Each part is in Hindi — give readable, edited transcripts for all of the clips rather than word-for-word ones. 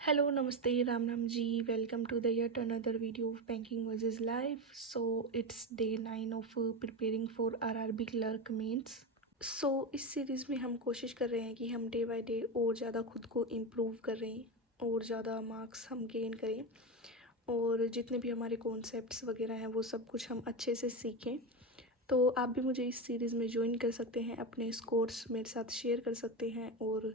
Hello, Namaste, Ram Ram ji. Welcome to the yet another video of Banking versus Life. So it's day 9 of preparing for RRB clerk mains. So इस सीरीज़ में हम कोशिश कर रहे हैं कि हम डे बाय डे और ज़्यादा खुद को इम्प्रूव कर रहे हैं और ज़्यादा मार्क्स हम गेन करें और जितने भी हमारे कॉन्सेप्ट्स वगैरह हैं वो सब कुछ हम अच्छे से सीखें। तो आप भी मुझे इस सीरीज़ में ज्वाइन कर सकते हैं, अपने स्कोर्स मेरे साथ शेयर कर सकते हैं और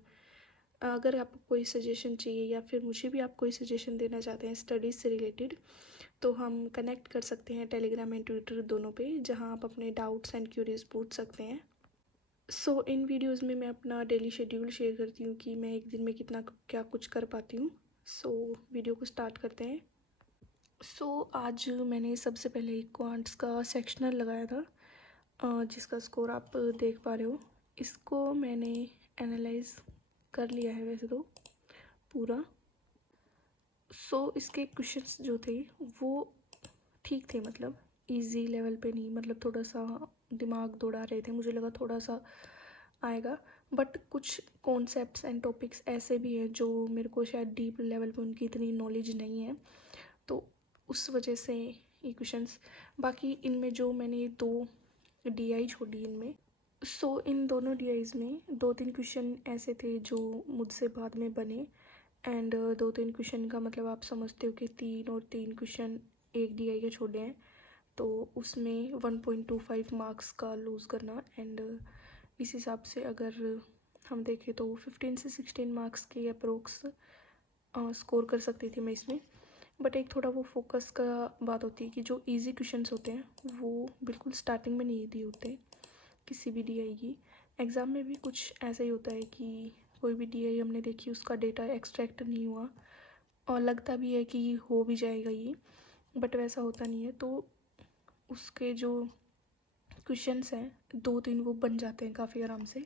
अगर आपको कोई सजेशन चाहिए या फिर मुझे भी आप कोई सजेशन देना चाहते हैं स्टडीज़ से रिलेटेड, तो हम कनेक्ट कर सकते हैं टेलीग्राम एंड ट्विटर दोनों पे, जहां आप अपने डाउट्स एंड क्यूरीज पूछ सकते हैं। सो इन वीडियोस में मैं अपना डेली शेड्यूल शेयर करती हूँ कि मैं एक दिन में कितना क्या कुछ कर पाती हूँ। सो वीडियो को स्टार्ट करते हैं। आज मैंने सबसे पहले क्वांट्स का सेक्शनल लगाया था, जिसका स्कोर आप देख पा रहे हो। इसको मैंने एनालाइज कर लिया है वैसे तो पूरा। इसके क्वेश्चंस जो थे वो ठीक थे, मतलब इजी लेवल पे नहीं, मतलब थोड़ा सा दिमाग दौड़ा रहे थे, मुझे लगा थोड़ा सा आएगा। बट कुछ कॉन्सेप्ट्स एंड टॉपिक्स ऐसे भी हैं जो मेरे को शायद डीप लेवल पे उनकी इतनी नॉलेज नहीं है, तो उस वजह से ये क्वेश्चंस। बाकी इनमें जो मैंने 2 DI छोड़ी इनमें, इन दोनों DIs में 2-3 क्वेश्चन ऐसे थे जो मुझसे बाद में बने एंड 2-3 क्वेश्चन का मतलब आप समझते हो कि 3 और 3 क्वेश्चन एक DI के छोड़े हैं, तो उसमें 1.25 मार्क्स का लूज़ करना। एंड इस हिसाब से अगर हम देखें तो 15 से 16 मार्क्स के अप्रोक्स स्कोर कर सकती थी मैं इसमें। बट एक थोड़ा वो फोकस का बात होती है कि जो इजी क्वेश्चंस होते हैं वो बिल्कुल स्टार्टिंग में नहीं दिए होते किसी भी DI की। एग्ज़ाम में भी कुछ ऐसा ही होता है कि कोई भी DI हमने देखी, उसका डेटा एक्सट्रैक्ट नहीं हुआ और लगता भी है कि हो भी जाएगा ये, बट वैसा होता नहीं है। तो उसके जो क्वेश्चंस हैं 2-3 वो बन जाते हैं काफ़ी आराम से,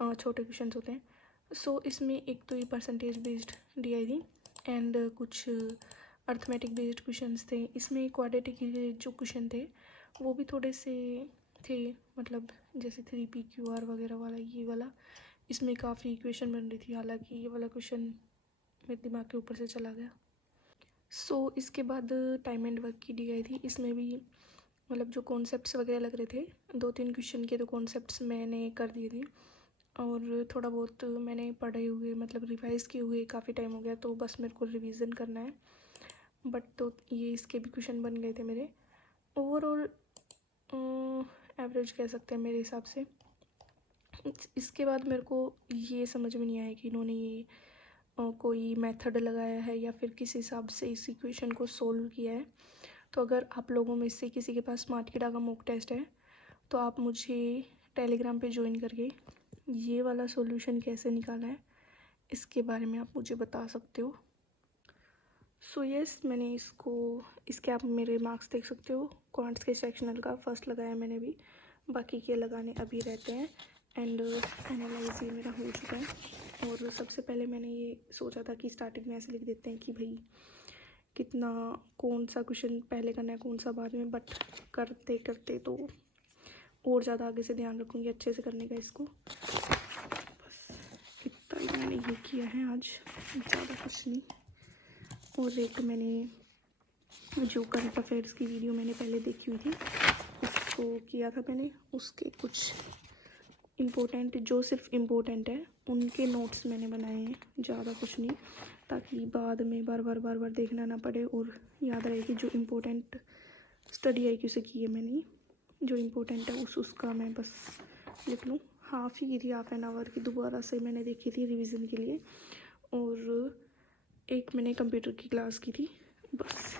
छोटे क्वेश्चंस होते हैं। इसमें एक तो ये परसेंटेज बेस्ड DI थी एंड कुछ अर्थमेटिक बेस्ड क्वेश्चंस थे। इसमें क्वाड्रेटिक के जो क्वेश्चन थे वो भी थोड़े से थे, मतलब जैसे 3PQR वगैरह वाला, ये वाला इसमें काफ़ी इक्वेशन बन रही थी, हालांकि ये वाला क्वेश्चन मेरे दिमाग के ऊपर से चला गया। इसके बाद टाइम एंड वर्क की DI थी। इसमें भी मतलब जो कॉन्सेप्ट्स वगैरह लग रहे थे, 2-3 क्वेश्चन के तो कॉन्सेप्ट्स मैंने कर दिए थे और थोड़ा बहुत मैंने पढ़े हुए, मतलब रिवाइज किए हुए काफ़ी टाइम हो गया, तो बस मेरे को रिवीजन करना है। बट तो ये इसके भी क्वेश्चन बन गए थे मेरे। ओवरऑल एवरेज कह सकते हैं मेरे हिसाब से। इसके बाद मेरे को ये समझ में नहीं आया कि इन्होंने ये कोई मेथड लगाया है या फिर किस हिसाब से इस इक्वेशन को सोल्व किया है। तो अगर आप लोगों में से किसी के पास स्मार्ट किडा का मॉक टेस्ट है तो आप मुझे टेलीग्राम पे ज्वाइन करके ये वाला सॉल्यूशन कैसे निकाला है इसके बारे में आप मुझे बता सकते हो। मैंने इसके आप मेरे मार्क्स देख सकते हो। क्वांट्स के सेक्शनल का फर्स्ट लगाया मैंने भी, बाकी के लगाने अभी रहते हैं। एंड एनालाइज ये मेरा हो चुका है। और सबसे पहले मैंने ये सोचा था कि स्टार्टिंग में ऐसे लिख देते हैं कि भाई कितना, कौन सा क्वेश्चन पहले करना है कौन सा बाद में, बट करते करते तो और ज़्यादा आगे से ध्यान रखूँगी अच्छे से करने का इसको। बस इतना ही मैंने ये किया है आज, ज़्यादा कुछ नहीं। और एक मैंने जो करंट अफेयर्स की वीडियो मैंने पहले देखी हुई थी उसको किया था मैंने, उसके कुछ इम्पोर्टेंट, जो सिर्फ इम्पोर्टेंट है उनके नोट्स मैंने बनाए हैं, ज़्यादा कुछ नहीं, ताकि बाद में बार बार देखना ना पड़े और याद रहे कि जो इम्पोर्टेंट स्टडी IQ से की है मैंने, जो इम्पोर्टेंट है उसका मैं बस लिख लूँ। हाफ़ ही की थी, हाफ़ एन आवर की, दोबारा से मैंने देखी थी रिवीजन के लिए। और एक मैंने कंप्यूटर की क्लास की थी। बस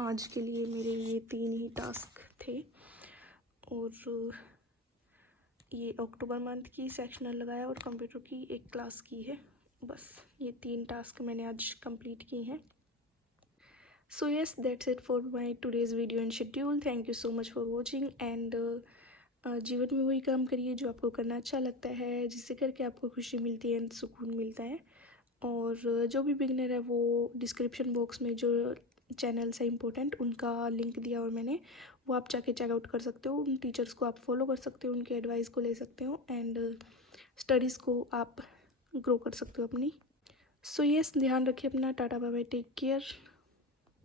आज के लिए मेरे ये 3 ही टास्क थे। और ये अक्टूबर मंथ की सेक्शनल लगाया और कंप्यूटर की एक क्लास की है। बस ये 3 टास्क मैंने आज कंप्लीट की हैं। Yes, that's it for my today's video and schedule. Thank you so much for watching and जीवन में वही काम करिए जो आपको करना अच्छा लगता है, जिससे करके आपको खुशी मिलती है, सुकून मिलता है। और जो भी बिगनर है वो डिस्क्रिप्शन बॉक्स में जो चैनल्स है इंपॉर्टेंट उनका लिंक दिया और मैंने, वो आप जाके चेकआउट कर सकते हो। उन टीचर्स को आप फॉलो कर सकते हो, उनकी एडवाइस को ले सकते हो एंड स्टडीज़ को आप ग्रो कर सकते हो अपनी। सो यस, ध्यान रखिए अपना। Tata bye bye, take care.